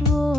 Vô